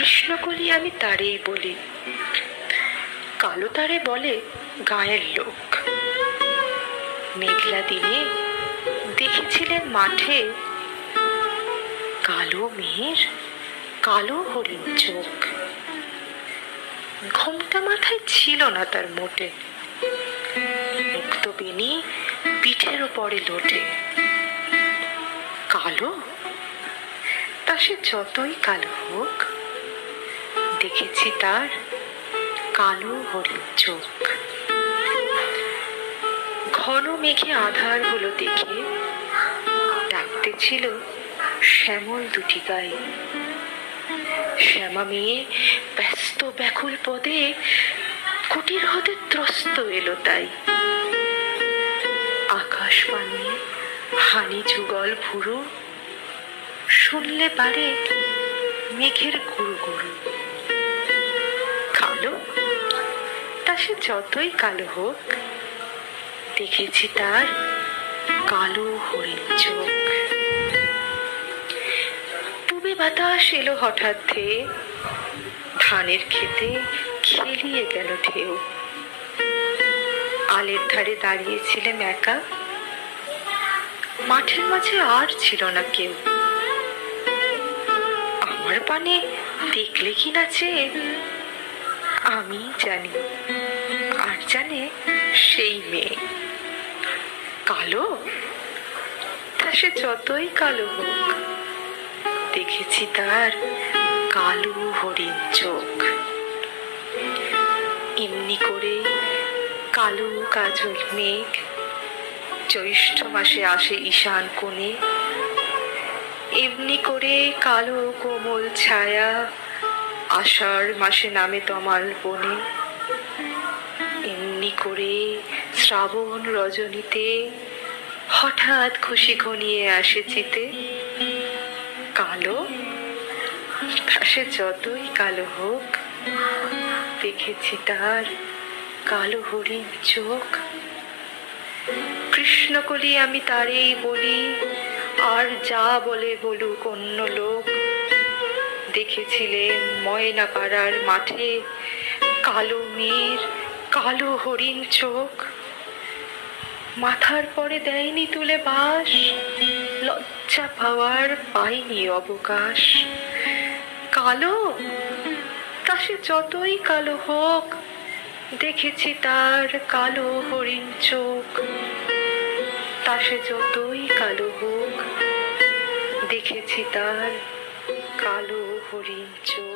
কৃষ্ণকলি আমি তারেই বলি, কালো তারে বলে গায়ের লোক। মেঘলা দিনে দেখেছিলেন মাঠে কালো মেয়ের কালো হরিণ চোখ। ঘোমটা মাথায় ছিল না তার মোটে, মুক্ত বেনি পিঠের ওপরে লোটে। কালো তা সে যতই কালো হোক, দেখেছি তার কালো হরিণ চোখ। ঘন মেঘে আধার হলো দেখে ডাকতেছিল শ্যামল দুটি গায়ে। শ্যামা মেয়ে ব্যস্ত ব্যাকুল পদে কুটির হতে ত্রস্ত এলো তাই। আকাশ পানে হানি যুগল ভুরু, শুনলে পারে মেঘের গুরু গুরু। কালো তা সে যতই কালো হোক, দেখেছি তার কালো হরিণ চোখ। পূবে বাতাস এলো হঠাৎ ধেয়ে, ধানের খেতে খেলিয়ে গেল ঢেউ। আলের ধারে দাঁড়িয়েছিলেন একা, মাঠের মাঝে আর ছিল না কেউ। আমার পানে দেখলে কি না চেয়ে আমি জানি, আর জানে সেই মেয়ে। কালো তা সে যতই কালো হোক, দেখেছি তার কালো হরিণ চোখ। এমনি করে কালো কাজল মেঘ জ্যৈষ্ঠ মাসে আসে ঈশান কোণে। এমনি করে কালো কোমল ছায়া আষাঢ় মাসে নামে তমাল বনে। এমনি করে শ্রাবণ রজনীতে হঠাৎ খুশি ঘনিয়ে আসে চিতে। কালো তা সে যতই কালো হোক, দেখেছি তার কালো হরিণ চোখ। কৃষ্ণকলি আমি তারেই বলি, আর যা বলে বলুক অন্য লোক। দেখেছিলেন ময়না পাড়ার মাঠে কালো মেয়ের কালো হরিণ চোখ। মাথার পরে দেয়নি তুলে বাস, লজ্জা পাওয়ার পাইনি অবকাশ। কালো তা সে যতই কালো হোক, দেখেছি তার কালো হরিণ চোখ। তা সে যতই কালো হোক, দেখেছি তার কালো হরিণ চোখ।